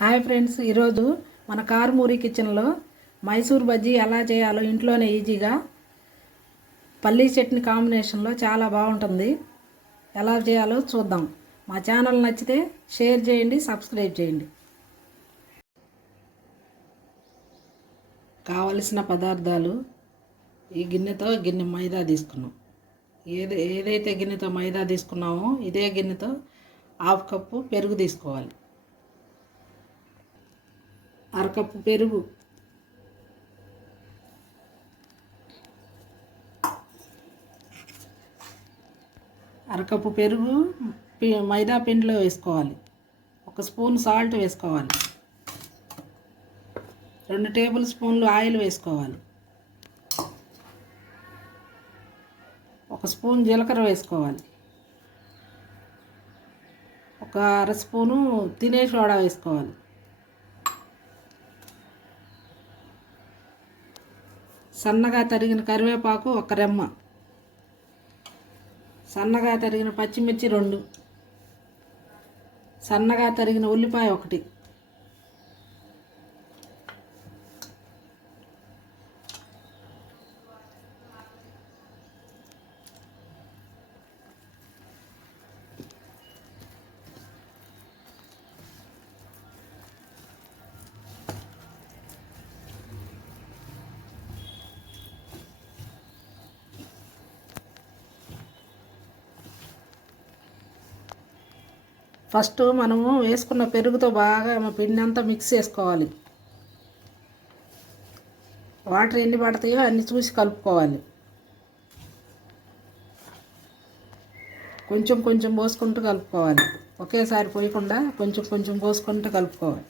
Hi friends ఈరోజు మన కారుమూరి కిచెన్లో మైసూర్ బజ్జీ ఎలా చేయాలో ఇంట్లోనే ఈజీగా పల్లీ చట్నీ కాంబినేషన్లో చాలా బాగుంటుంది. ఎలా చేయాలో చూద్దాం. మా ఛానల్ నచ్చితే షేర్ చేయండి సబ్స్క్రైబ్ చేయండి. కావలసిన పదార్థాలు ఈ గిన్నెతో గిన్నె మైదా తీసుకున్నాం. ఏది ఏదైతే గిన్నెతో మైదా తీసుకున్నామో ఇదే గిన్నెతో హాఫ్ కప్పు పెరుగు తీసుకోవాలి. అరకప్పు పెరుగు. అరకప్పు పెరుగు పి- మైదా పిండిలో వేసుకోవాలి. ఒక స్పూన్ సాల్ట్ వేసుకోవాలి. రెండు టేబుల్ స్పూన్లు ఆయిల్ వేసుకోవాలి. ఒక స్పూన్ జీలకర్ర వేసుకోవాలి. ఒక అర స్పూను తినే సోడా వేసుకోవాలి. సన్నగా తరిగిన కరివేపాకు ఒక రెమ్మ. సన్నగా తరిగిన పచ్చిమిర్చి రెండు. సన్నగా తరిగిన ఉల్లిపాయ ఒకటి. ఫస్ట్ మనము వేసుకున్న పెరుగుతో బాగా మా పిండి అంతా మిక్స్ చేసుకోవాలి. వాటర్ ఎన్ని పడతాయో అన్ని చూసి కలుపుకోవాలి. కొంచెం కొంచెం పోసుకుంటూ కలుపుకోవాలి. ఒకేసారి పోయకుండా కొంచెం కొంచెం పోసుకుంటూ కలుపుకోవాలి.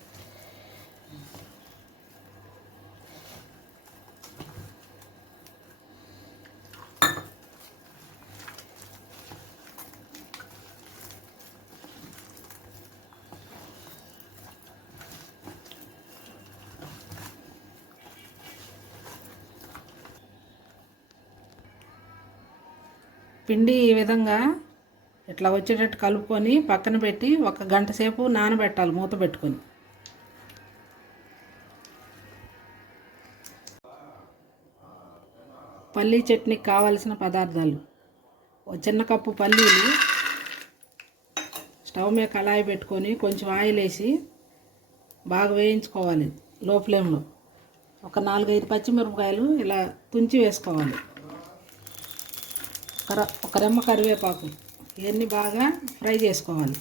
పిండి ఈ విధంగా ఇట్లా వచ్చేటట్టు కలుపుకొని పక్కన పెట్టి ఒక గంట సేపు నానబెట్టాలి మూత పెట్టుకొని. పల్లీ చట్నీకి కావలసిన పదార్థాలు. ఒక చిన్న కప్పు పల్లీలు స్టవ్ మీద కళాయి పెట్టుకొని కొంచెం ఆయిల్ వేసి బాగా వేయించుకోవాలి లో ఫ్లేమ్లో. ఒక నాలుగైదు పచ్చిమిరపకాయలు ఇలా తుంచి వేసుకోవాలి. కర ఒక రెమ్మ కరివేపాకు. ఇవన్నీ బాగా ఫ్రై చేసుకోవాలి.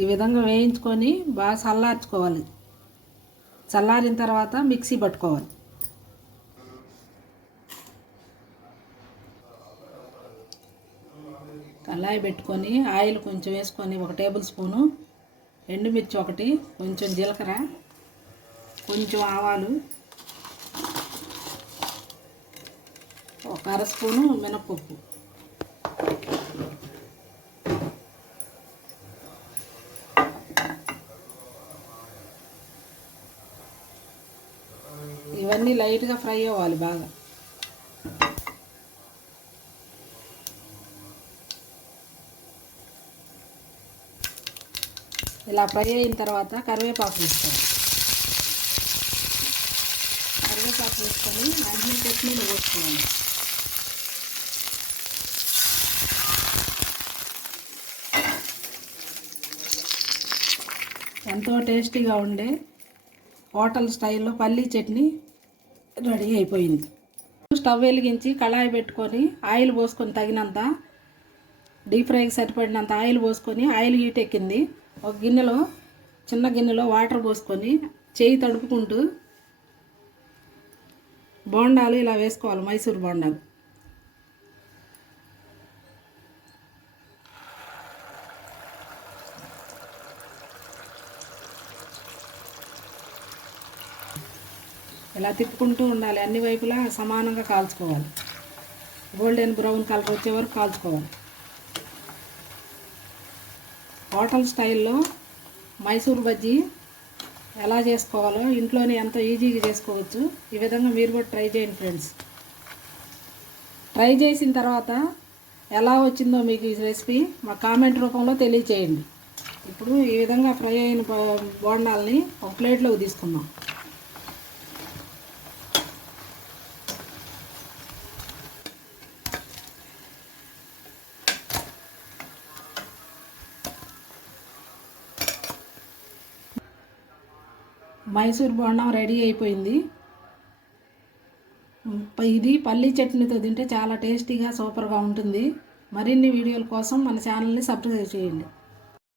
ఈ విధంగా వేయించుకొని బాగా చల్లార్చుకోవాలి. చల్లారిన తర్వాత మిక్సీ పట్టుకోవాలి. కళాయి పెట్టుకొని ఆయిల్ కొంచెం వేసుకొని ఒక టేబుల్ స్పూను ఎండుమిర్చి ఒకటి కొంచెం జీలకర్ర కొంచెం ఆవాలు ఒక అర స్పూను మినప్పప్పు. అన్నీ లైట్గా ఫ్రై అవ్వాలి బాగా. ఇలా ఫ్రై అయిన తర్వాత కరివేపాకు వేసుకోవాలి. కరివేపాకు వేసుకొని వెంటనే చట్నీలు పోసుకోవాలి. ఎంతో టేస్టీగా ఉండే హోటల్ స్టైల్లో పల్లీ చట్నీ రెడీ అయిపోయింది. స్టవ్ వెలిగించి కళాయి పెట్టుకొని ఆయిల్ పోసుకొని తగినంత డీప్ ఫ్రైకి సరిపడినంత ఆయిల్ పోసుకొని ఆయిల్ హీట్ ఎక్కింది. ఒక గిన్నెలో చిన్న గిన్నెలో వాటర్ పోసుకొని చేయి తడుపుకుంటూ బోండాలు ఇలా వేసుకోవాలి మైసూర్ బోండాలు. ఇలా తిప్పుకుంటూ ఉండాలి. అన్ని వైపులా సమానంగా కాల్చుకోవాలి. గోల్డెన్ బ్రౌన్ కలర్ వచ్చే వరకు కాల్చుకోవాలి. హోటల్ స్టైల్లో మైసూర్ బజ్జీ ఎలా చేసుకోవాలో ఇంట్లోనే ఎంతో ఈజీగా చేసుకోవచ్చు ఈ విధంగా మీరు కూడా ట్రై చేయండి ఫ్రెండ్స్. ట్రై చేసిన తర్వాత ఎలా వచ్చిందో మీకు ఈ రెసిపీ మా కామెంట్ రూపంలో తెలియచేయండి. ఇప్పుడు ఈ విధంగా ఫ్రై అయిన బోండాలని బోండాల్ని ఒక ప్లేట్లోకి తీసుకుందాం. మైసూర్ బోండం రెడీ అయిపోయింది. ఇది పల్లీ చట్నీతో తింటే చాలా టేస్టీగా సూపర్గా ఉంటుంది. మరిన్ని వీడియోల కోసం మన ఛానల్ని సబ్స్క్రైబ్ చేయండి.